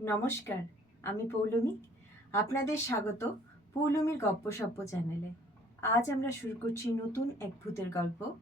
নমস্কার, আমি পৌলমী। আপনাদের স্বাগত পৌলমীর গপ্পসপ্প চ্যানেলে। আজ আমরা শুরু করছি নতুন এক ভূতের গল্প,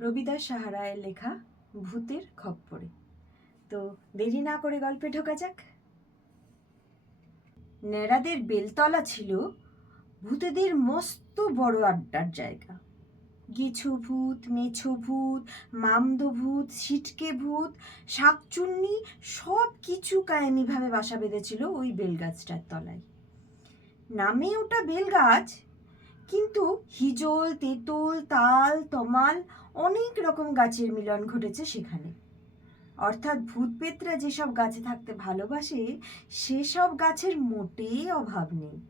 রবিদাস সাহা রায়ের লেখা ভূতের খপ্পরে। তো দেরি না করে গল্পে ঢোকা যাক। নেড়াদের বেলতলা ছিল ভূতেদের মস্ত বড় আড্ডার জায়গা। গেছো ভূত, মেছো ভূত, মামদো ভূত, ছিটকে ভূত, শাকচুন্নি সব কিছু কায়েমিভাবে বাসা বেঁধেছিল ওই বেলগাছটার তলায়। নামে ওটা বেলগাছ, কিন্তু হিজল, তেঁতুল, তাল, তমাল অনেক রকম গাছের মিলন ঘটেছে সেখানে। অর্থাৎ ভূত পেতরা যেসব গাছে থাকতে ভালোবাসে সেসব গাছের মোটেই অভাব নেই।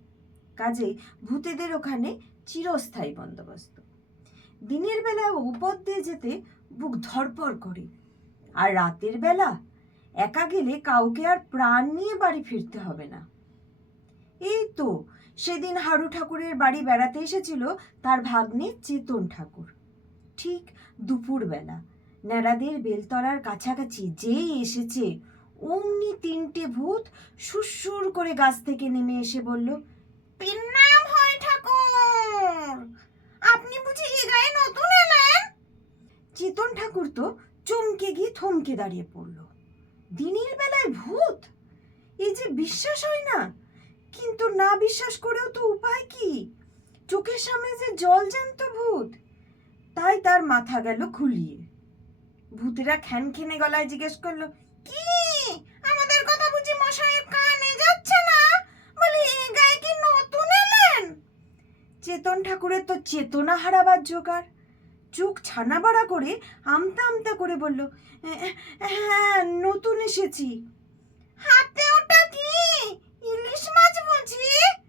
কাজেই ভূতেদের ওখানে চিরস্থায়ী বন্দোবস্ত। দিনের বেলা উপর দিয়ে যেতে বুক ধড়পড় করে, আর রাতের বেলা একা গেলে কাউকে আর প্রাণ নিয়ে বাড়ি ফিরতে হবে না। এই তো সেদিন হারু ঠাকুরের বাড়ি বেড়াতে এসেছিল তার ভাগ্নে চেতন ঠাকুর। ঠিক দুপুরবেলা নেড়াদের বেলতলার কাছাকাছি যেই এসেছে, অমনি তিনটে ভূত সুরসুর করে গাছ থেকে নেমে এসে বলল, "প্রণাম হয় ঠাকুর, আপনি বুঝি এ গায়ে নতুন এলেন?" চেতন ঠাকুর তো চমকে গিয়ে থমকে দাঁড়িয়ে পড়ল। দিনের বেলায় ভূত, এই যে বিশ্বাস হয় না, কিন্তু না বিশ্বাস করেও তো উপায় কি? চোখের সামনে যে জলজ্যান্ত ভূত, তাই তার মাথা গেল খুলিয়ে। ভূতেরা খ্যানখ্যানে গলায় জিজ্ঞেস করলো, "কি আমাদের কথা বুঝি মশাইয়ের কানে যাচ্ছে না? বলি এই গায়ে কি নতুন এলেন?" চেতন ঠাকুরের তো চেতনা হারাবার জোগাড়। চোখ ছানা বাড়া করে আমতা আমতা করে বলল, "হ্যাঁ, নতুন এসেছি।" "হাতে ওটা কি? ইলিশ মাছ বুঝি?"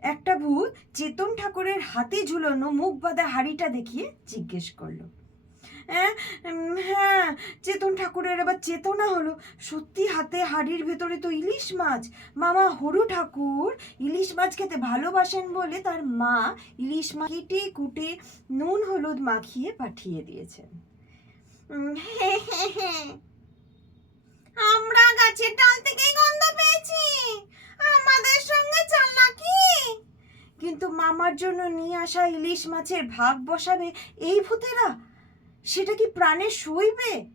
একটা ভূত চেতন ঠাকুরের হাতে ঝুলানো মুখ বাঁধা হাড়িটা দেখিয়ে জিজ্ঞেস করলো। হ্যাঁ, চেতন ঠাকুরের এবার চেতনা হলো। সত্যি হাতে হাড়ির ভেতরে তো ইলিশ মাছ। মামা হরু ঠাকুর ইলিশ মাছ খেতে ভালোবাসেন বলে তার মা ইলিশ মাছ কেটে কুটে নুন হলুদ মাখিয়ে পাঠিয়ে দিয়েছেন। আমরা গাছের ডাল থেকেই গন্ধ পেয়েছি, আমাদের সঙ্গে চালাকি। কিন্তু মামার জন্য নিয়ে আসা ইলিশ মাছের ভাগ বসাবে এই ভূতেরা, সেটা কি প্রাণে সইবে?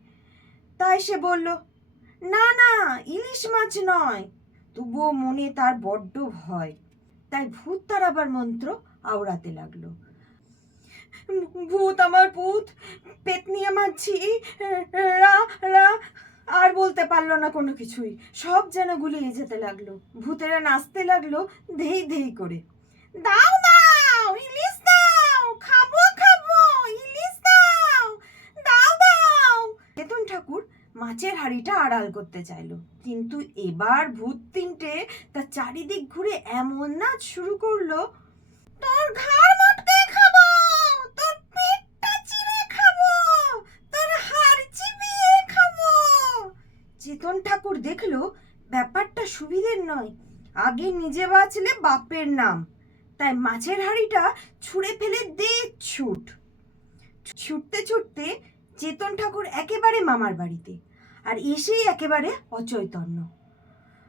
তাই সে বলল, "না না, ইলিশ মাছ নয়।" তবুও মনে তার বড্ড ভয়। তাই ভূত তাড়াবার মন্ত্র আওড়াতে লাগলো। "ভূত আমার ভূত, পেতনি আমার ঝি, রা রা।" আর বলতে পারলো না কোনো কিছুই, সব যেন গুলিয়ে যেতে লাগলো। ভূতেরা নাচতে লাগলো ধেই ধেই করে। "দাও দাও, ইলিশ দাও, খাবো খাবো, ইলিশ দাও, দাও দাও।" চেতন ঠাকুর মাছের হাঁড়িটা আড়াল করতে চাইলো, কিন্তু এবার ভূত তিনটে তার চারিদিক ঘুরে এমন নাচ শুরু করলো, "তোর ঘাড় মটকে খাবো, তোর পেটটা চিড়ে খাবো, তোর হাড় চিবিয়ে খাবো।" চেতন ঠাকুর দেখলো ব্যাপারটা সুবিধের নয়, আগে নিজে বাঁচলে বাপের নাম। তাই মাছের হাঁড়িটা ছুঁড়ে ফেলে দে ছুট। ছুটতে ছুটতে চেতন ঠাকুর একেবারে মামার বাড়িতে, আর এসেই একেবারে অচৈতন্য।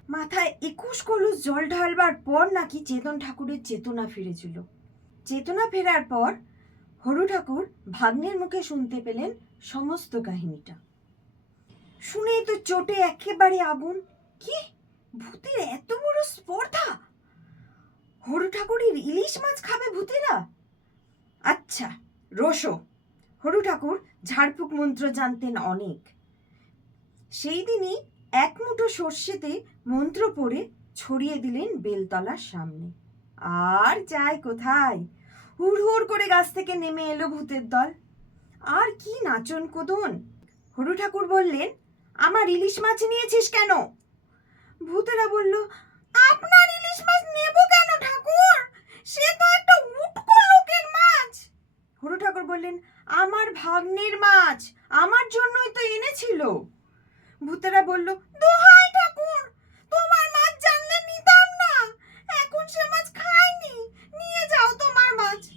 মাথায় 21 কলস জল ঢালবার পর নাকি চেতন ঠাকুরের চেতনা ফিরেছিল। চেতনা ফেরার পর হরু ঠাকুর ভাগ্নের মুখে শুনতে পেলেন সমস্ত কাহিনীটা। শুনেই তো চোটে একেবারে আগুন। কি ভূতের এত বড় স্পর্ধা! হরু ঠাকুরের ইলিশ মাছ খাবে ভূতেরা? আচ্ছা, রোশো। হরু ঠাকুর ঝাড়ফুঁক মন্ত্র জানতেন অনেক। সেই দিনই এক মুঠো সর্ষেতে মন্ত্র পড়ে ছড়িয়ে দিলেন বেলতলার সামনে। আর যায় কোথায়, হুড় হুড় করে গাছ থেকে নেমে এলো ভূতের দল। আর কি নাচন কোদন! হরু ঠাকুর বললেন, "আমার ইলিশ মাছ নিয়েছিস কেন?" ভূতেরা বলল, "আপনার ইলিশ মাছ নেব কেন ঠাকুর? সে তো একটা উটকো লোকের মাছ।" হরু ঠাকুর বললেন, "আমার ভাগ্নের মাছ, আমার জন্যই তো এনেছিল।" ভূতেরা বলল, "দোহাই ঠাকুর, তোমার মাছ জানলে নিতাম না, এখন সে মাছ খাইনি, নিয়ে যাও তোমার মাছ।"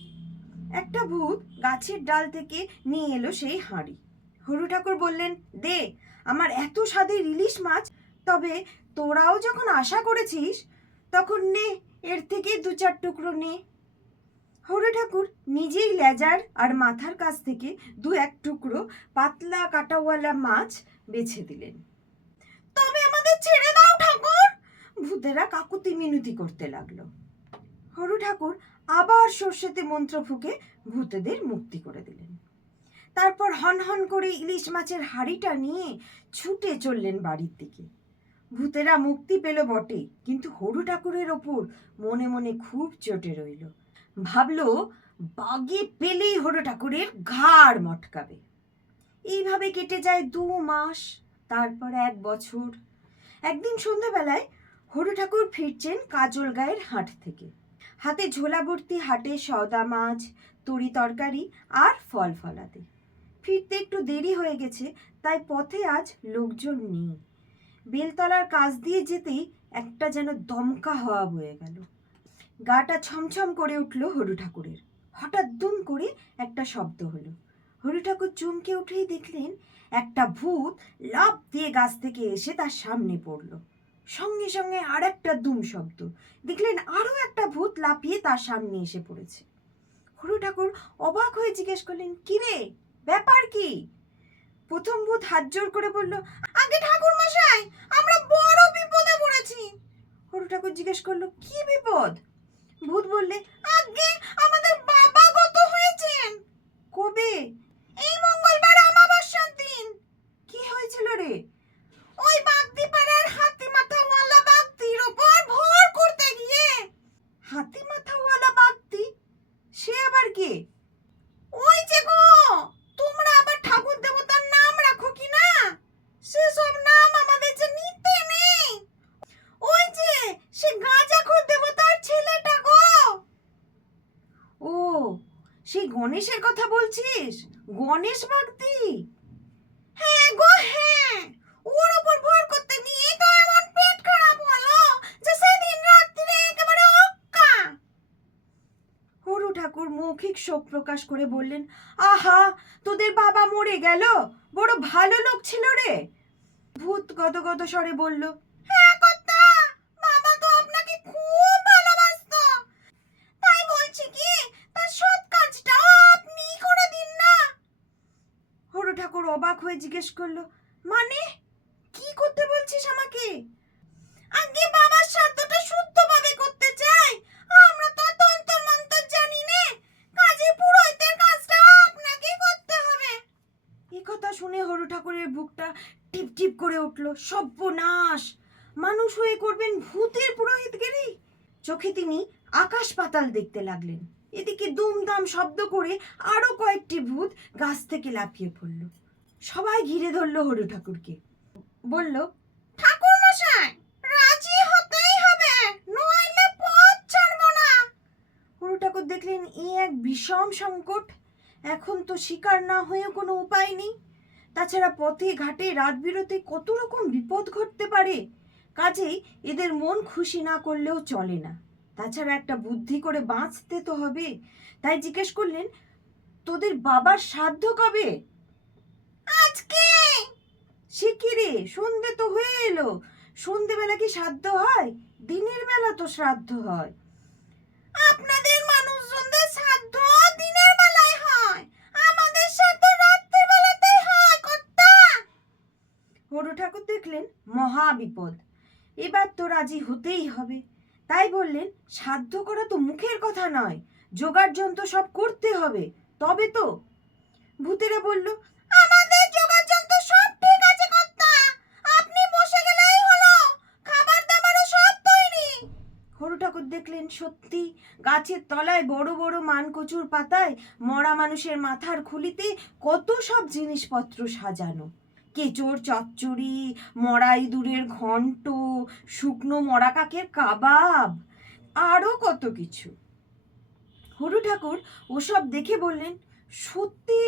একটা ভূত গাছের ডাল থেকে নিয়ে এলো সেই হাঁড়ি। হরু ঠাকুর বললেন, "দে আমার এত স্বাদের ইলিশ মাছ, তবে তোরাও যখন আশা করেছিস তখন নে, এর থেকে 2-4 টুকরো নে। হরু ঠাকুর নিজেই লেজার আর মাথার কাছ থেকে 2-1 টুকরো পাতলা কাটাওয়ালা মাছ বেছে দিলেন। তবে আমাদের ছেড়ে দাও ঠাকুর, ভূতেরা কাকুতি মিনতি করতে লাগলো। হরু ঠাকুর আবার সর্ষেতে মন্ত্র ফুঁকে ভূতেদের মুক্তি করে দিলেন। তারপর হনহন করে ইলিশ মাছের হাঁড়িটা নিয়ে ছুটে চললেন বাড়ির দিকে। ভূতেরা মুক্তি পেল বটে, কিন্তু হরু ঠাকুরের ওপর মনে মনে খুব চটে রইল। ভাবলো বাগে পেলেই হরু ঠাকুরের ঘাড় মটকাবে। এইভাবে কেটে যায় 2 মাস, তারপর 1 বছর। একদিন সন্ধ্যাবেলায় হরু ঠাকুর ফিরছেন কাজল গায়ের হাট থেকে। হাতে ঝোলা ভর্তি হাটে সওদা মাছ, তরি তরকারি আর ফল ফলাতে। ফিরতে একটু দেরি হয়ে গেছে, তাই পথে আজ লোকজন নেই। বেলতলার কাছ দিয়ে যেতেই একটা যেন দমকা হাওয়া বয়ে গেল। গাটা ছমছম করে উঠল হরু ঠাকুরের। হঠাৎ দুম করে একটা শব্দ হলো। হরু ঠাকুর চমকে উঠেই দেখলেন একটা ভূত লাফ দিয়ে গাছ থেকে এসে তার সামনে পড়ল। সঙ্গে সঙ্গে আর একটা দুম শব্দ, দেখলেন আরো একটা ভূত লাফিয়ে তার সামনে এসে পড়েছে। হরু ঠাকুর অবাক হয়ে জিজ্ঞেস করলেন, কি রে, ব্যাপার কি? প্রথম ভূত হাত জোর করে বলল, আগে ঠাকুর মশাই, আমরা বড় বিপদে পড়েছি। হরু ঠাকুর জিজ্ঞেস করলো, কি বিপদ? ভূত বললে, আগে আমাদের বাবা গত হয়েছেন। কবে? এই মঙ্গলবার অমাবস্যার দিন। কি হয়েছিল রে? ওই বাগদি পাড়ার হাতি মাথাওয়ালা বাগদির উপর ভর করতে গিয়ে। হাতি মাথাওয়ালা বাগদি? সে আবার কে? ওই যে গো, তোমরা আবার ঠাকুর দেবতার নাম রাখো কি না? সেসব নাম আমাদের যে নিতে নেই। ওই যে সে গাঁজাখোর দেবতার ছেলেটা গো। ও, সেই গণেশের কথা বলছিস? গণেশ বাগদি? হ্যাঁ গো হ্যাঁ, ওর উপর ভর করতে গিয়ে তো এমন পেট খারাপ হলো যে সেদিন রাত্রে একেবারে অক্কা। হরু ঠাকুর মৌখিক শোক প্রকাশ করে বললেন, আহা, তোদের বাবা মরে গেল, বড় ভালো লোক ছিল রে। ভূত গদগদ স্বরে বলল, হ্যাঁ কর্তা, বাবা তো আপনাকে খুব ভালোবাসতো, তাই বলছি কি তার সৎ কাজটাও আপনি করে দিন না। হরু ঠাকুর অবাক হয়ে জিজ্ঞেস করলো, মানে কি করতে বলছিস আমাকে? আগে বাবার শ্রাদ্ধটা শুদ্ধভাবে করতে চাই, আমরা তো তন্তর মন্তর জানি না, কাজে পুরোহিতের কাজটা আপনাকে করতে হবে। এই কথা শুনে হরু ঠাকুরের বুকটা টিপ টিপ করে উঠল। সর্বনাশ, মানুষ হয়ে করবেন ভূতের পুরোহিতগিরি। চোখে তিনি আকাশ পাতাল দেখতে লাগলেন। এদিকে দুমদাম শব্দ করে আরো কয়েকটি ভূত গাছ থেকে লাফিয়ে পড়ল। সবাই ঘিরে ধরল হরু ঠাকুরকে। বলল, ঠাকুর মশাই, রাজি হতেই হবে, নইলে পথ ছাড়ব না। হরু ঠাকুর দেখলেন এই এক বিষম সংকট। এখন তো শিকার না হয়েও কোনো উপায় নেই। তাছাড়া পথে ঘাটে রাত বিরতে কত রকম বিপদ ঘটতে পারে। কাজেই এদের মন খুশি না করলেও চলে না। তাছাড়া একটা বুদ্ধি করে বাঁচতে তো হবে। তাই জিজ্ঞেস করলেন, তোদের বাবার শ্রাদ্ধ কবে? আজকে। সে কি রে, সন্ধে তো হয়ে এলো। সন্ধেবেলা কি শ্রাদ্ধ হয়? দিনের বেলা তো শ্রাদ্ধ হয়। আপনাদের মানুষজনদের শ্রাদ্ধ দিনের বেলায় হয়, আমাদের শ্রাদ্ধ রাত্রের বেলাতেই হয় কর্তা। হরু ঠাকুর দেখলেন মহা বিপদ, এবার তো রাজি হতেই হবে। তাই বললেন, শ্রাদ্ধ করা তো মুখের কথা নয়, জোগাড় যন্ত্র সব করতে হবে, তবে তো। ভূতেরা বলল, আমাদের জোগাড় যন্ত্র সব ঠিক আছে কর্তা, আপনি বসে গেলেই হলো, খাবার দাবারও সব তৈরি। হরু ঠাকুর দেখলেন সত্যি গাছের তলায় বড় বড় মানকচুর পাতায় মরা মানুষের মাথার খুলিতে কত সব জিনিসপত্র সাজানো। কেচোর চচ্চড়ি, মরা ইঁদুরের ঘন্ট, শুকনো মরা কাকের কাবাব, আরো কত কিছু। হরু ঠাকুর ওসব দেখে বললেন, সত্যি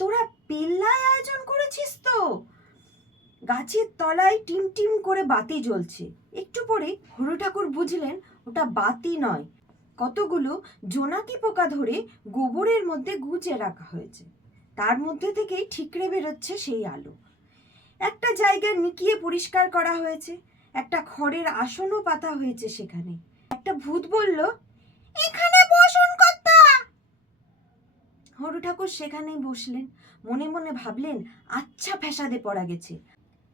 তোরা পেল্লায় আয়োজন করেছিস তো? গাছের তলায় টিম টিম করে বাতি জ্বলছে। একটু পরে হরু ঠাকুর বুঝলেন ওটা বাতি নয়, কতগুলো জোনাকি পোকা ধরে গোবরের মধ্যে গুজে রাখা হয়েছে। তার মধ্যে থেকেই ঠিকরে বেরোচ্ছে সেই আলো। একটা জায়গা নিকিয়ে পরিষ্কার করা হয়েছে। একটা খড়ের আসনও পাতা হয়েছে সেখানে। একটা ভূত বলল, এখানে বসুন কর্তা। হরু ঠাকুর সেখানেই বসলেন। মনে মনে ভাবলেন, আচ্ছা ফ্যাসাদে পড়া গেছে,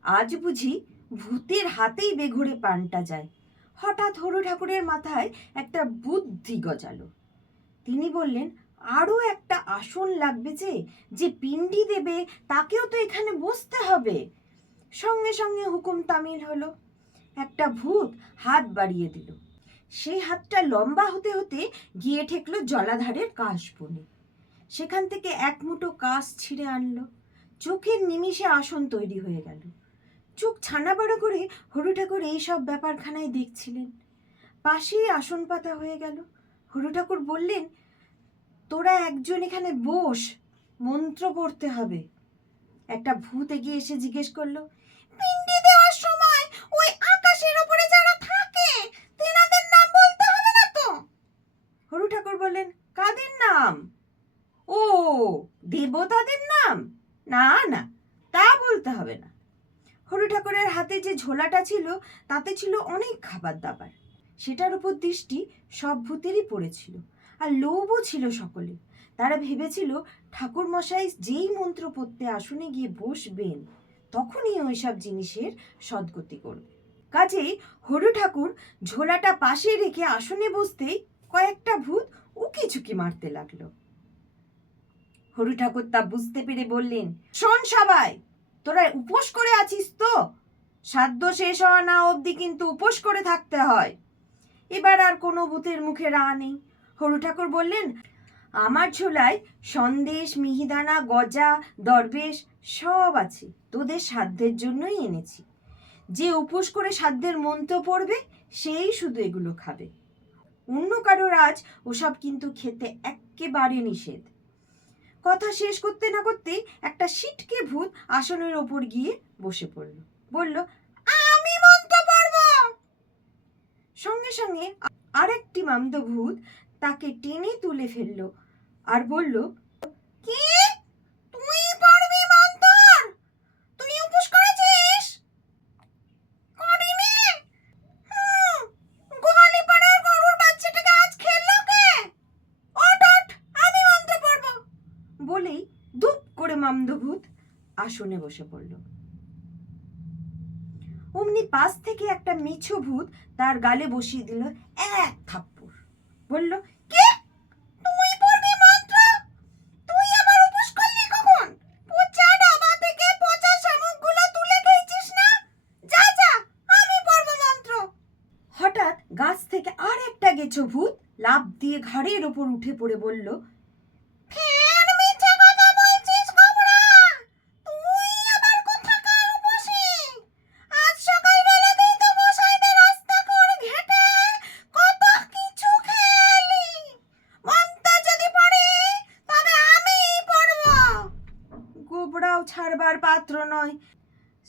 আজ বুঝি ভূতের হাতেই বেঘরে পানটা যায়। হঠাৎ হরু ঠাকুরের মাথায় একটা বুদ্ধি গজালো। তিনি বললেন, আরো একটা আসন লাগবে, যে পিণ্ডি দেবে তাকেও তো এখানে বসতে হবে। সঙ্গে সঙ্গে হুকুম তামিল হলো। একটা ভূত হাত বাড়িয়ে দিল। সেই হাতটা লম্বা হতে হতে গিয়ে ঠেকলো জলাধারের কাশ বনে। সেখান থেকে এক মুঠো কাশ ছিঁড়ে আনলো। চোখের নিমিষে আসন তৈরি হয়ে গেল। চোখ ছানা বড় করে হরু ঠাকুর এইসব ব্যাপারখানায় দেখছিলেন। পাশেই আসন পাতা হয়ে গেল। হরু ঠাকুর বললেন, তোরা একজন এখানে বস, মন্ত্র পড়তে হবে। একটা ভূত এগিয়ে এসে জিজ্ঞেস করলো, পিণ্ডি দেওয়ার সময় ওই আকাশের উপরে যারা থাকে তেনাদের নাম বলতে হবে না তো? হরু ঠাকুর বললেন, কাদের নাম? ও, দেবতাদের নাম? না না, তা বলতে হবে না। হরু ঠাকুরের হাতে যে ঝোলাটা ছিল তাতে ছিল অনেক খাবার দাবার। সেটার উপর দৃষ্টি সব ভূতেরই পড়েছিল, আর লোভও ছিল সকলে। তারা ভেবেছিল ঠাকুর মশাই যেই মন্ত্র পড়তে আসনে গিয়ে বসবেন তখনই ওইসব জিনিসের সদ্গতি করবে। কাজেই হরু ঠাকুর ঝোলাটা পাশে রেখে আসনে বসতেই কয়েকটা ভূত উকি ঝুঁকি মারতে লাগলো। হরু ঠাকুর তা বুঝতে পেরে বললেন, শোন সবাই, তোরা উপোস করে আছিস তো? সাধ্য শেষ হওয়া না অবধি কিন্তু উপোস করে থাকতে হয়। এবার আর কোনো ভূতের মুখে রা নেই। হরু ঠাকুর বললেন, আমার ঝোলায় সন্দেশ, মিহিদানা, গজা, দরবেশ সব আছে, তোদের সাধ্যের জন্যই এনেছি। যে উপোস করে সাধ্যের মন্ত্র পড়বে সেই শুধু এগুলো খাবে। অন্য কারোর আজ ওসব কিন্তু খেতে এক্কেবারে নিষেধ। কথা শেষ করতে না করতেই একটা সিটকে ভূত আসনের ওপর গিয়ে বসে পড়ল। বলল, আমি মন্ত্র পড়ব। সঙ্গে সঙ্গে আরেকটি মামদ ভূত তাকে টেনে তুলে ফেলল আর বলল, কি, তুই পড়বি মন্ত্র? তুই উপোস করেছিস? করিনি। গোয়ালি পাড়ার গরুর বাচ্চাটাকে আজ খেললো কে? ওঠ ওঠ, আমি মন্ত্র পড়ব। বলেই দুপ করে মামদভূত আসনে বসে পড়ল। অমনি পাশ থেকে একটা মিছু ভূত তার গালে বসিয়ে দিল এক থাপ্পড়। বলল, কে, তুই পড়বি মন্ত্র? তুই আবার উপোস করলি কখন? পচা ডাবা থেকে পচা শামুকগুলো তুলে খেয়েছিস না? যা যা, আমি পড়ব মন্ত্র। হঠাৎ গাছ থেকে আর একটা গেছো ভূত লাফ দিয়ে ঘাড়ের ওপর উঠে পড়ে বলল, ফের মিথ্যে কথা বলছিস গোবরা, তুই আবার কোথাকার উপোসী? আজ সকালবেলাতেই তো গোসাইদের রাস্তা করে ঘেটে কত কিছু খেলি। মন্ত্র যদি পড়ি তবে আমিই পড়ব। গোবরাও ছাড়বার পাত্র নয়।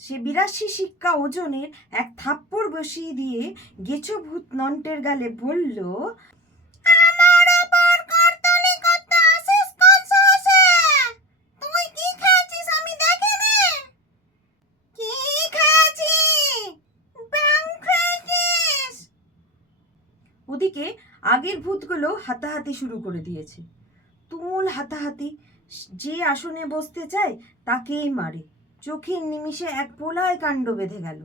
সে ৮২ সিক্কা ওজনের এক থাপ্পড় বসিয়ে দিয়ে গেছো ভূত নন্টের গালে বলল, আমার ওপর করতলি করতে আসিস কোন সাহসে? তুই কি খেয়েছিস আমি দেখিনি? কি খেয়েছি? ব্যাং খেয়েছিস? ওদিকে আগের ভূতগুলো হাতাহাতি শুরু করে দিয়েছে। তুমুল হাতাহাতি। যে আসনে বসতে চায় তাকেই মারে। চোখের নিমিষে এক প্রলয় কাণ্ড বেঁধে গেল।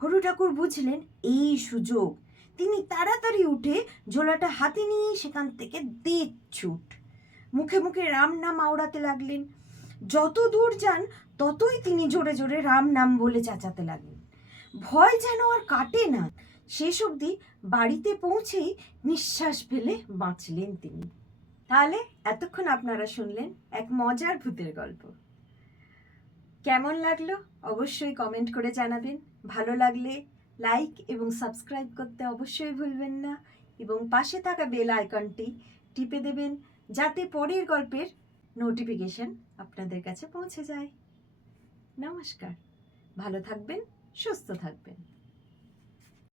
হরু ঠাকুর বুঝলেন এই সুযোগ। তিনি তাড়াতাড়ি উঠে ঝোলাটা হাতে নিয়ে সেখান থেকে দেড় ছুট। মুখে মুখে রাম নাম আওড়াতে লাগলেন। যত দূর যান ততই তিনি জোরে জোরে রাম নাম বলে চেঁচাতে লাগলেন। ভয় যেন আর কাটে না। শেষ অবধি বাড়িতে পৌঁছেই নিঃশ্বাস ফেলে বাঁচলেন তিনি। তাহলে এতক্ষণ আপনারা শুনলেন এক মজার ভূতের গল্প। কেমন লাগলো অবশ্যই কমেন্ট করে জানাবেন। ভালো লাগলে লাইক এবং সাবস্ক্রাইব করতে অবশ্যই ভুলবেন না, এবং পাশে থাকা বেল আইকনটি টিপে দেবেন যাতে পরের গল্পের নোটিফিকেশন আপনাদের কাছে পৌঁছে যায়। নমস্কার, ভালো থাকবেন, সুস্থ থাকবেন।